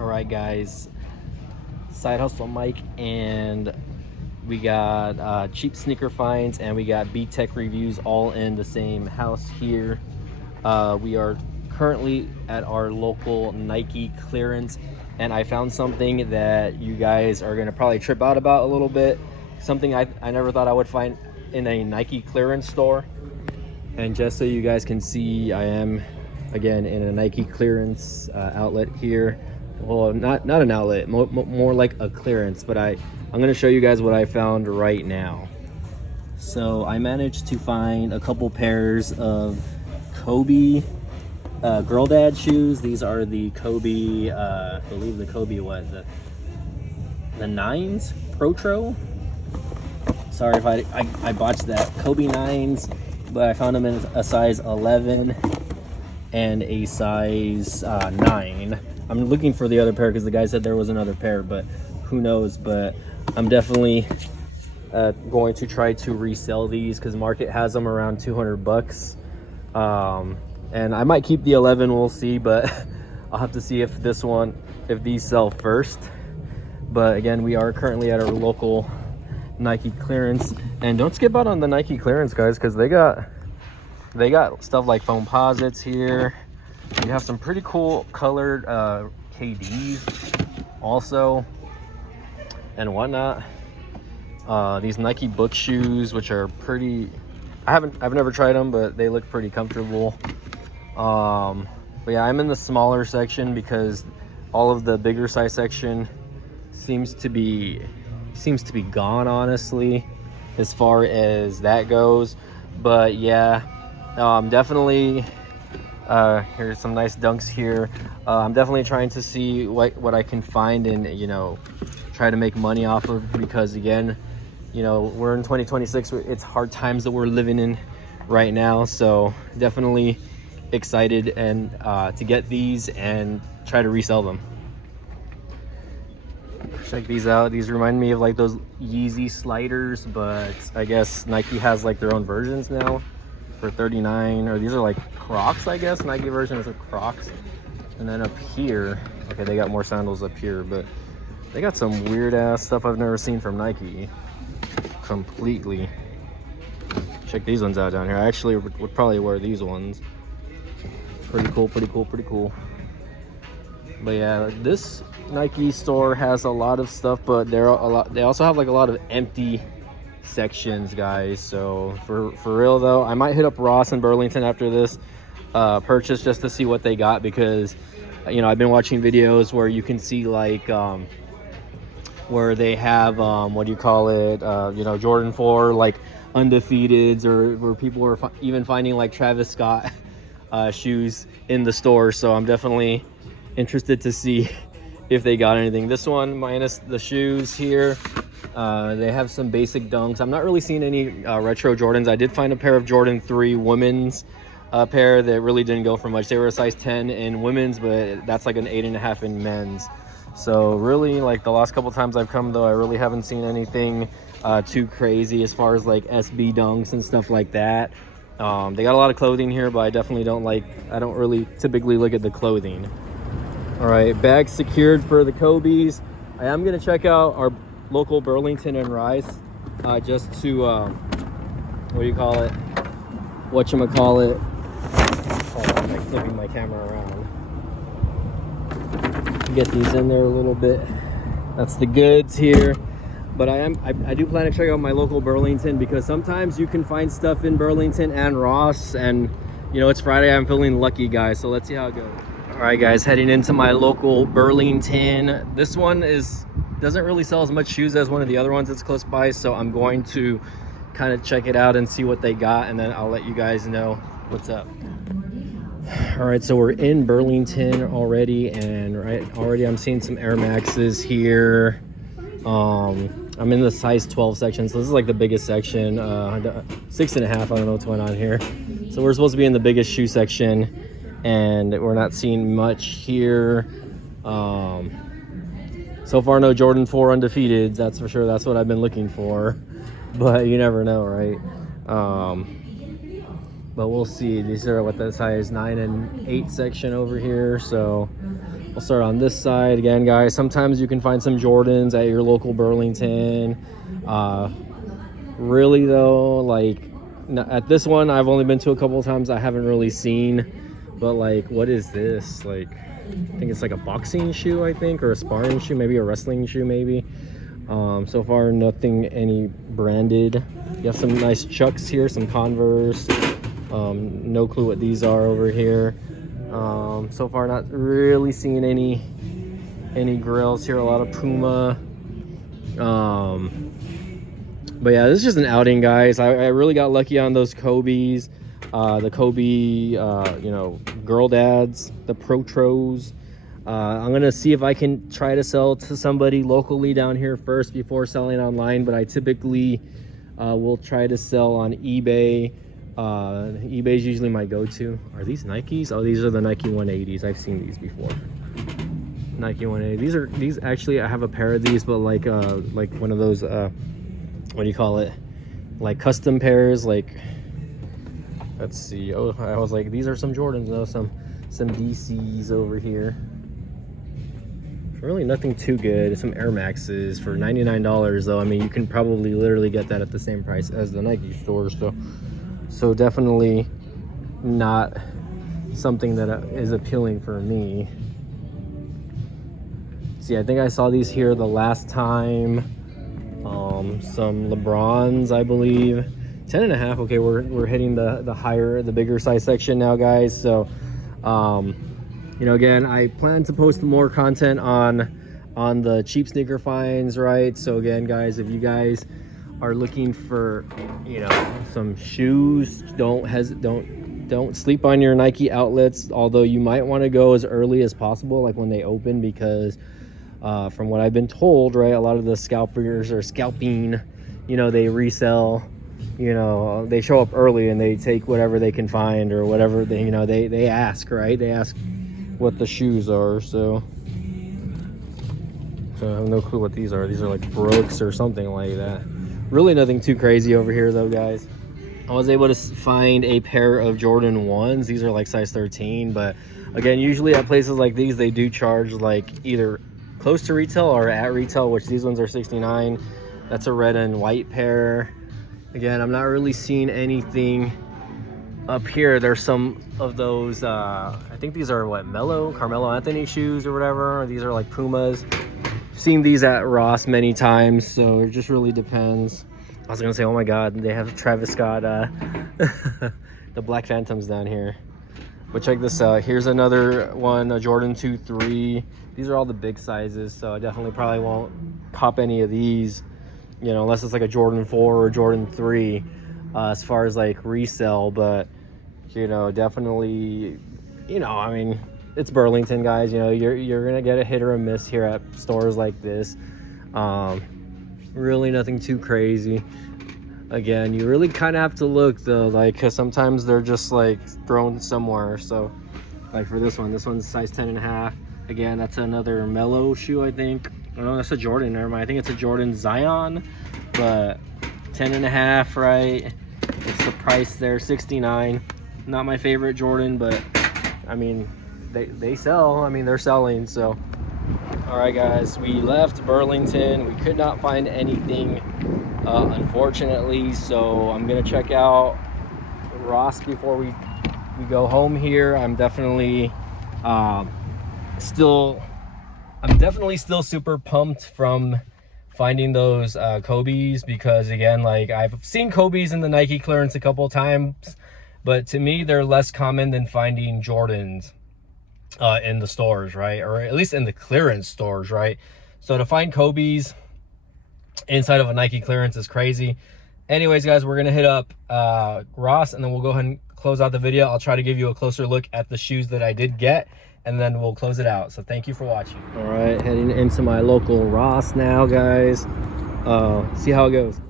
All right, guys, Side Hustle Mike, and we got cheap sneaker finds and we got B Tech reviews all in the same house here. We are currently at our local Nike clearance, and I found something that you guys are gonna probably trip out about a little bit. Something I never thought I would find in a Nike clearance store. And just so you guys can see, I am again in a Nike clearance outlet here. Well, not an outlet, more like a clearance, but I'm going to show you guys what I found right now. So I managed to find a couple pairs of Kobe girl dad shoes. These are the Kobe, I believe the Kobe the 9s Protro. Sorry if I botched that. Kobe 9s, but I found them in a size 11 and a size 9. I'm looking for the other pair because the guy said there was another pair, but who knows. But I'm definitely going to try to resell these because market has them around $200. And I might keep the 11, we'll see, but I'll have to see if these sell first. But again, we are currently at our local Nike clearance, and don't skip out on the Nike clearance, guys, because they got stuff like foam posits here. You have some pretty cool colored KDs also and whatnot. These Nike book shoes, which are pretty, I've never tried them, but they look pretty comfortable. But yeah, I'm in the smaller section because all of the bigger size section seems to be gone, honestly, as far as that goes. But yeah, definitely here's some nice dunks here. I'm definitely trying to see what I can find and try to make money off of, because again, we're in 2026. It's hard times that we're living in right now, so definitely excited and to get these and try to resell them. Check these out. These remind me of like those Yeezy sliders, but I guess Nike has like their own versions now for $39. Or these are like Crocs, I guess. Nike versions of Crocs. And then up here, okay, they got more sandals up here, but they got some weird ass stuff I've never seen from Nike. Completely. Check these ones out down here. I actually would probably wear these ones. Pretty cool. But yeah, this Nike store has a lot of stuff, but they also have like a lot of empty sections, guys. So for real though, I might hit up Ross in Burlington after this purchase just to see what they got, because I've been watching videos where you can see like where they have what do you call it, Jordan 4 like undefeateds, or where people are even finding like Travis Scott shoes in the store. So I'm definitely interested to see if they got anything. This one minus the shoes here, they have some basic dunks. I'm not really seeing any retro Jordans. I did find a pair of Jordan 3 women's pair that really didn't go for much. They were a size 10 in women's, but that's like an 8.5 in men's. So really, like the last couple times I've come though, I really haven't seen anything too crazy as far as like SB dunks and stuff like that. They got a lot of clothing here, but I definitely I don't really typically look at the clothing. All right, bag secured for the Kobe's. I am gonna check out our local Burlington and Rise, just to whatchamacallit. Hold on, I'm flipping my camera around. Get these in there a little bit. That's the goods here. But I do plan to check out my local Burlington, because sometimes you can find stuff in Burlington and Ross, and it's Friday. I'm feeling lucky, guys. So let's see how it goes. All right, guys, heading into my local Burlington. This one doesn't really sell as much shoes as one of the other ones that's close by, so I'm going to kind of check it out and see what they got, and then I'll let you guys know what's up. All right, so we're in Burlington already, and already I'm seeing some Air Maxes here. I'm in the size 12 section, so this is like the biggest section. 6.5, I don't know what's going on here. So we're supposed to be in the biggest shoe section, and we're not seeing much here. So far, no Jordan 4 undefeated, that's for sure. That's what I've been looking for, but you never know, right? But we'll see. These are what the size 9 and 8 section over here, so I'll start on this side again, guys. Sometimes you can find some Jordans at your local Burlington. Really though, like at this one I've only been to a couple of times. I haven't really seen, but like, what is this? Like, I think it's like a boxing shoe, I think, or a sparring shoe, maybe a wrestling shoe, maybe. So far nothing any branded. You have some nice Chucks here, some Converse. No clue what these are over here. So far not really seeing any grills here. A lot of Puma. But yeah, this is just an outing, guys. I really got lucky on those Kobe's, the Kobe, you know, girl dads, the Protros. I'm gonna see if I can try to sell to somebody locally down here first before selling online, but I typically will try to sell on eBay. eBay's usually my go-to. Are these Nikes? Oh, these are the Nike 180s. I've seen these before. Nike 180. These actually, I have a pair of these, but like one of those what do you call it, like custom pairs. Like, let's see. Oh, I was like, these are some Jordans. No, some DCs over here. Really nothing too good. Some Air Maxes for $99 though. I mean, you can probably literally get that at the same price as the Nike store. So definitely not something that is appealing for me. See, I think I saw these here the last time. Some LeBrons, I believe. 10.5. Okay, we're hitting the bigger size section now, guys. So you know, again, I plan to post more content on the cheap sneaker finds, right? So again, guys, if you guys are looking for, you know, some shoes, don't sleep on your Nike outlets, although you might want to go as early as possible, like when they open, because from what I've been told, right, a lot of the scalpers are scalping, you know, they resell, you know, they show up early and they take whatever they can find or whatever they, you know, they ask, right? They ask what the shoes are. So I have no clue what these are. These are like Brooks or something like that. Really nothing too crazy over here though, guys. I was able to find a pair of Jordan 1s. These are like size 13, but again, usually at places like these, they do charge like either close to retail or at retail, which these ones are $69. That's a red and white pair. Again, I'm not really seeing anything up here. There's some of those, I think these are what, Carmelo Anthony shoes or whatever. These are like Pumas. Seen these at Ross many times, so it just really depends. I was gonna say, oh my god, they have Travis Scott the Black Phantoms down here. But check this out. Here's another one, a Jordan 2-3. These are all the big sizes, so I definitely probably won't cop any of these, you know, unless it's like a Jordan 4 or Jordan 3 as far as like resale. But you know, definitely, you know, I mean, it's Burlington, guys. You know, you're gonna get a hit or a miss here at stores like this. Really nothing too crazy. Again, you really kind of have to look though, like, because sometimes they're just like thrown somewhere. So like for this one's size 10.5. Again, that's another Mellow shoe, I think. Oh, that's a Jordan. Never mind. I think it's a Jordan Zion, but 10.5, right? It's the price there, $69. Not my favorite Jordan, but I mean, they sell. I mean, they're selling. So all right, guys, we left Burlington. We could not find anything, unfortunately. So I'm gonna check out Ross before we go home here. I'm definitely still super pumped from finding those Kobe's, because again, like, I've seen Kobe's in the Nike clearance a couple of times, but to me they're less common than finding Jordans in the stores, right? Or at least in the clearance stores, right? So to find Kobe's inside of a Nike clearance is crazy. Anyways, guys, we're gonna hit up Ross, and then we'll go ahead and close out the video. I'll try to give you a closer look at the shoes that I did get, and then we'll close it out. So thank you for watching. All right, heading into my local Ross now, guys. See how it goes.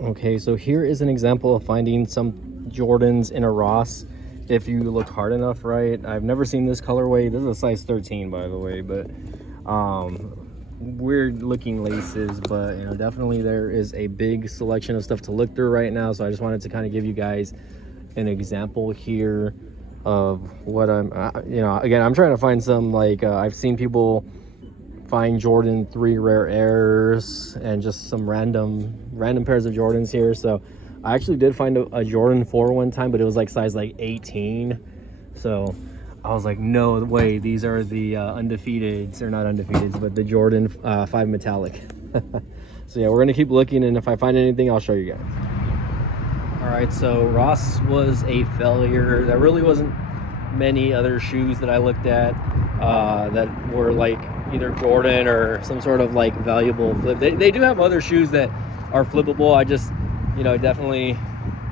Okay, so here is an example of finding some Jordans in a Ross if you look hard enough, right? I've never seen this colorway. This is a size 13, by the way, but weird looking laces. But you know, definitely there is a big selection of stuff to look through right now, so I just wanted to kind of give you guys an example here. of what I'm, you know, again, I'm trying to find some, like, I've seen people find Jordan 3 rare airs and just some random pairs of Jordans here. So I actually did find a Jordan 4 one time, but it was like size like 18. So I was like, no way, these are the undefeateds, or not undefeateds, but the Jordan 5 metallic. So yeah, we're gonna keep looking, and if I find anything, I'll show you guys. All right, so Ross was a failure. There really wasn't many other shoes that I looked at that were like either Jordan or some sort of like valuable flip. They do have other shoes that are flippable. I just, you know, definitely,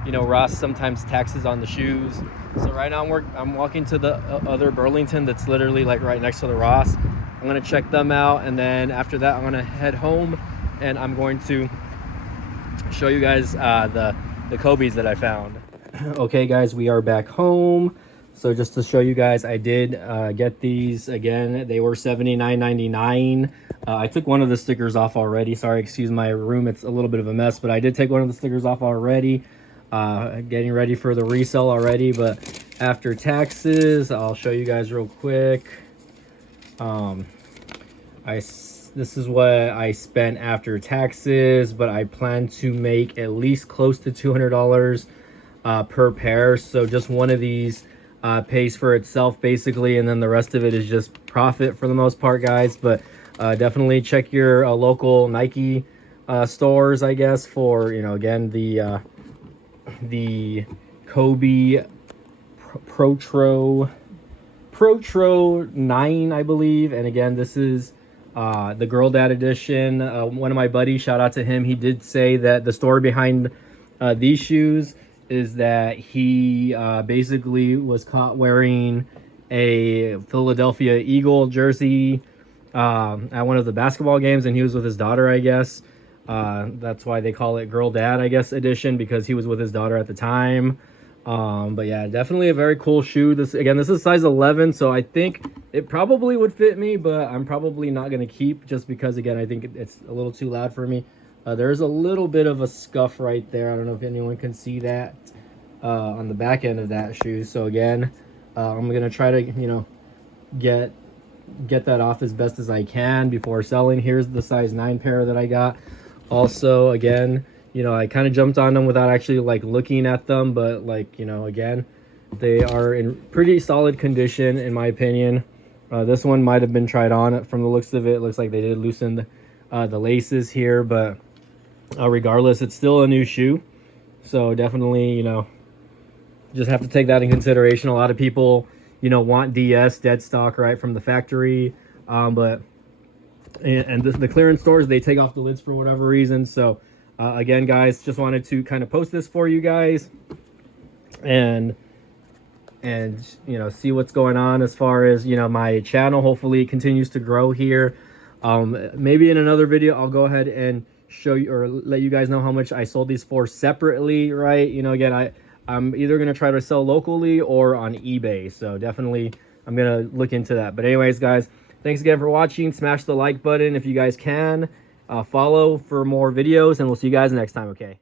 you know, Ross sometimes taxes on the shoes. So right now I'm walking to the other Burlington that's literally like right next to the Ross. I'm gonna check them out, and then after that I'm gonna head home, and I'm going to show you guys the Kobe's that I found. Okay guys, we are back home. So just to show you guys, I did get these again. They were $79.99. I took one of the stickers off already. Sorry, excuse my room, it's a little bit of a mess, but I did take one of the stickers off already. Getting ready for the resale already, but after taxes, I'll show you guys real quick. This is what I spent after taxes, but I plan to make at least close to $200 per pair. So just one of these pays for itself basically, and then the rest of it is just profit for the most part, guys. But definitely check your local Nike stores, I guess, for, you know, again, the Kobe Protro 9, I believe. And again, this is the Girl Dad edition. One of my buddies, shout out to him, he did say that the story behind these shoes is that he basically was caught wearing a Philadelphia Eagle jersey at one of the basketball games, and he was with his daughter, I guess. That's why they call it Girl Dad, I guess, edition, because he was with his daughter at the time. But yeah, definitely a very cool shoe. This is size 11, so I think it probably would fit me, but I'm probably not going to keep, just because, again, I think it's a little too loud for me. There's a little bit of a scuff right there. I don't know if anyone can see that on the back end of that shoe. So again, I'm going to try to, you know, get that off as best as I can before selling. Here's the size 9 pair that I got. Also, again, you know, I kind of jumped on them without actually like looking at them, but like, you know, again, they are in pretty solid condition in my opinion. This one might have been tried on from the looks of it. It looks like they did loosen the laces here, but regardless, it's still a new shoe. So definitely, you know, just have to take that in consideration. A lot of people, you know, want DS dead stock right from the factory, but the clearance stores, they take off the lids for whatever reason. So again, guys, just wanted to kind of post this for you guys, and you know, see what's going on as far as, you know, my channel. Hopefully it continues to grow here. Maybe in another video I'll go ahead and show you, or let you guys know how much I sold these for separately, right? You know, again, I'm either going to try to sell locally or on eBay, so definitely I'm going to look into that. But anyways, guys, thanks again for watching. Smash the like button if you guys can. Follow for more videos, and we'll see you guys next time, okay?